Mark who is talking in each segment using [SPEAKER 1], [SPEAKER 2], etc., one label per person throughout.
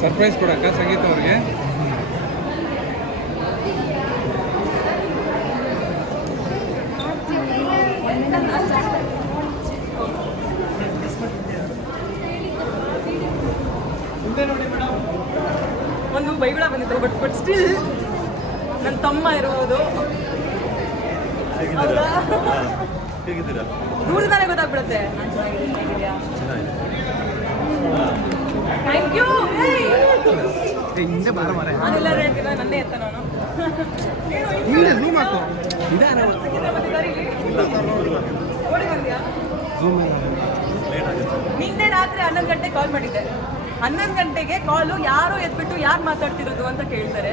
[SPEAKER 1] Surprise ಕೊಡಕ್ಕ ಸಂಗೀತ ಅವ್ರಿಗೆ.
[SPEAKER 2] ಒಂದು ಬೈಗಳ ಬಂದಿತ್ತು ಬಟ್ ಬಟ್ ಸ್ಟಿಲ್ ನನ್ನ ತಮ್ಮ ಇರುವುದು
[SPEAKER 3] ಹೇಗಿದ್ದೀರಾ?
[SPEAKER 2] ನೋಡಿದಾನೆ ಗೊತ್ತಾಗ್ಬಿಡುತ್ತೆ. ಥ್ಯಾಂಕ್ ಯು
[SPEAKER 1] ಹಿಂದೆ ಬಾರ ಮಾರೆ
[SPEAKER 2] ನಾನೆಲ್ಲರೂ ಹೇಳ್ತಿಲ್ಲ ನನ್ನೇ ಎತ್ತ ನಾನು.
[SPEAKER 1] ಹಿಂದೆ ಝೂಮ್ ಹಾಕು.
[SPEAKER 2] ಇದೆ
[SPEAKER 1] ಝೂಮ್
[SPEAKER 2] ನಿನ್ನೆ ರಾತ್ರಿ ಹನ್ನೊಂದು ಗಂಟೆ ಕಾಲ್ ಮಾಡಿದ್ದೆ. ಹನ್ನೊಂದು ಗಂಟೆಗೆ ಕಾಲು ಯಾರು ಎದ್ಬಿಟ್ಟು ಯಾರು ಮಾತಾಡ್ತಿರೋದು ಅಂತ ಕೇಳ್ತಾರೆ.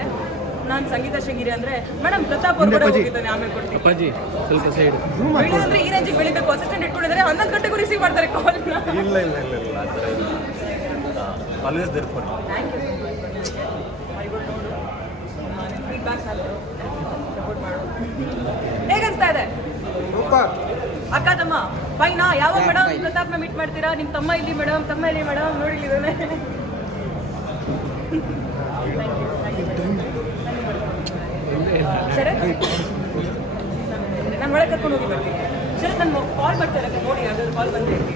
[SPEAKER 2] ನಾನು ಸಂಗೀತ ಶಂಗಿರಿ ಅಂದ್ರೆ ಮೇಡಮ್ ಪ್ರತಾಪ್ ಅವ್ರು ಕೂಡ ಹೋಗಿದ್ದಾನೆ ಆಮೇಲೆ ಕೊಡ್ತೀನಿ.
[SPEAKER 1] ಅಪ್ಪಾಜಿ ಸ್ವಲ್ಪ ಸೈಡ್
[SPEAKER 2] ಬೆಳೆ ಅಂದ್ರೆ ಈ ರೇಂಜಿಗೆ ಬೆಳಿಬೇಕು ಅಸಿಸ್ಟೆಂಟ್ ಇಟ್ಕೊಂಡಿದ್ದಾರೆ ಹನ್ನೊಂದು ಗಂಟೆಗೂ ರಿಸೀವ್ ಮಾಡ್ತಾರೆ ಕಾಲ್
[SPEAKER 3] ಇಲ್ಲ ಇಲ್ಲ ಇಲ್ಲ ಇಲ್ಲ ಇಲ್ಲ. ಆಲ್ವೇಸ್ ದೇರ್ ಫಾರ್
[SPEAKER 2] ಥ್ಯಾಂಕ್ ಹೇಗನ್ಸ್ತಾ ಇದೆ? ಅಕ್ಕ ತಮ್ಮ ಫೈನಾ ಯಾವಾಗ ಮೇಡಮ್ ಪ್ರತಾಪ್ನ ಮೀಟ್ ಮಾಡ್ತೀರಾ? ನಿಮ್ಮ ತಮ್ಮ ಇಲ್ಲಿ ಮೇಡಮ್ ತಮ್ಮ ಇಲ್ಲಿ ಮೇಡಮ್ ನೋಡಿ ಇದ್ದಾನೆ ಶರತ್ ನಾನು ಒಳಗೆ ಕರ್ಕೊಂಡು ಹೋಗಿ ಬರ್ತೀನಿ. ಶರತ್ ನಾನು ಕಾಲ್ ಬರ್ತಾರೆ ನೋಡಿ ಯಾವ್ದಾದ್ರು ಕಾಲ್ ಬಂದಿರ್ತೀನಿ